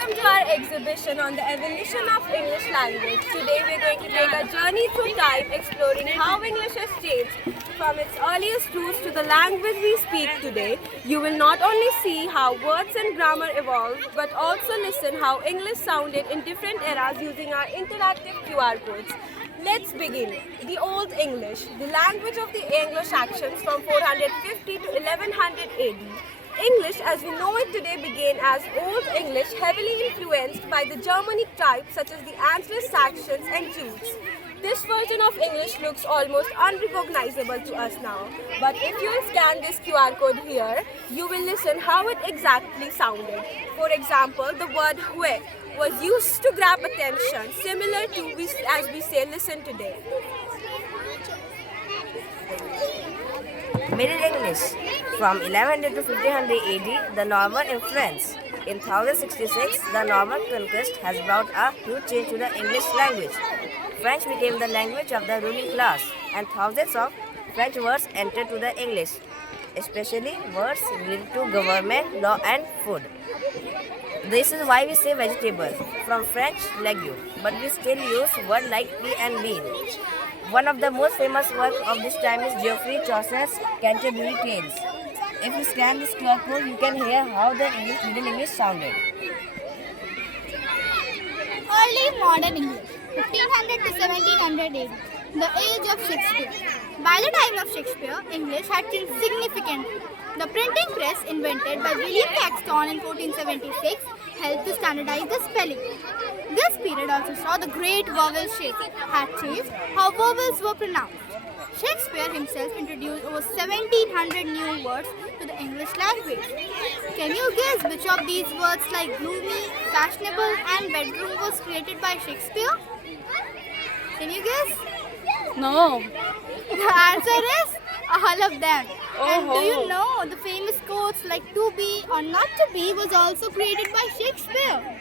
Welcome to our exhibition on the evolution of English language. Today we are going to take a journey through time exploring how English has changed from its earliest roots to the language we speak today. You will not only see how words and grammar evolved, but also listen how English sounded in different eras using our interactive QR codes. Let's begin. The Old English, the language of the Anglo-Saxons from 450 to 1100 AD. English as we know it today began as Old English, heavily influenced by the Germanic tribes such as the Anglo-Saxons and Jutes. This version of English looks almost unrecognizable to us now. But if you scan this QR code here, you will listen how it exactly sounded. For example, the word hue was used to grab attention, similar to as we say listen today. Middle English. From 1100 to 1500 AD, the Norman influence. In 1066, the Norman conquest has brought a huge change to the English language. French became the language of the ruling class, and thousands of French words entered to the English, especially words related to government, law, and food. This is why we say vegetable, from French legume, but we still use words like pea and bean. One of the most famous works of this time is Geoffrey Chaucer's Canterbury Tales. If you scan this QR code, you can hear how the Middle English sounded. Early modern English, 1500 to 1700 AD, the age of Shakespeare. By the time of Shakespeare, English had changed significantly. The printing press, invented by William Caxton in 1476, helped to standardize the spelling. This period also saw the great vowel shift, had changed how vowels were pronounced. Shakespeare himself introduced over 1700 new words to the English language. Can you guess which of these words like gloomy, fashionable and bedroom was created by Shakespeare? Can you guess? No. The answer is all of them. And do you know the famous quotes like to be or not to be was also created by Shakespeare?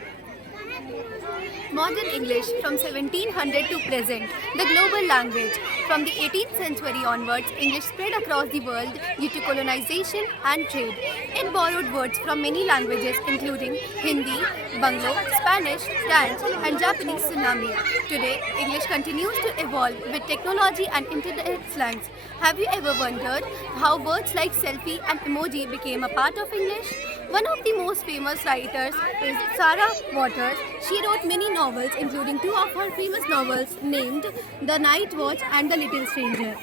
Modern English from 1700 to present, the global language. From the 18th century onwards, English spread across the world due to colonization and trade. It borrowed words from many languages including Hindi, Banglo, Spanish, French and Japanese tsunami. Today, English continues to evolve with technology and internet slangs. Have you ever wondered how words like selfie and emoji became a part of English? One of the most famous writers is Sarah Waters. She wrote many novels, including two of her famous novels named The Night Watch and The Little Stranger.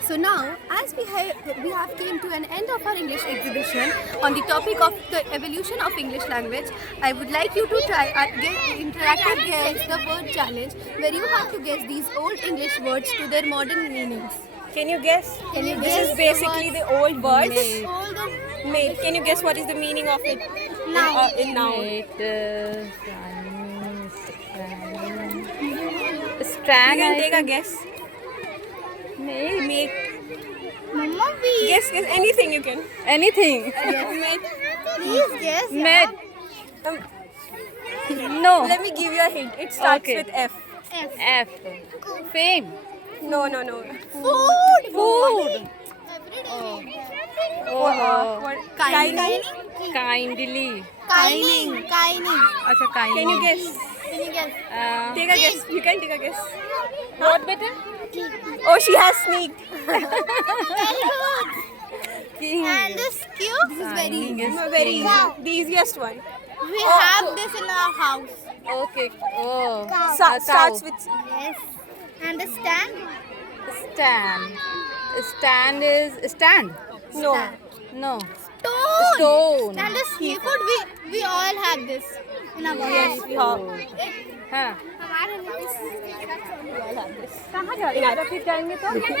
So now, as we have came to an end of our English exhibition on the topic of the evolution of English language, I would like you to try interactive guess the word challenge, where you have to guess these old English words to their modern meanings. Can you guess? Can you This guess is basically the old words. Hold on. Made. Can you guess what is the meaning of it Now. in noun? You Strand. can take a guess. Make. Mama, please. Guess anything you can. Anything. Make. Please guess. Med. Um, No. let me give you a hint. It starts Okay. with F. F. Fame. No. Food. Food. What? Kindly. Kindly. Kining. Acha, kindly. Can you guess? Can you guess? Take a guess. You can take a guess. What better? Oh, she has sneaked. And this cube is Very easy. The easiest one. we have this in our house. Okay. Oh. Starts with Yes. And the stand? Stand. Stand is stand. no. No. Stone. Stone. And the seafood, we all have this in our Yes, house. we have. हाँ. हमारे कहाँ जा रहे हैं? फिर जाएंगे तो? लिए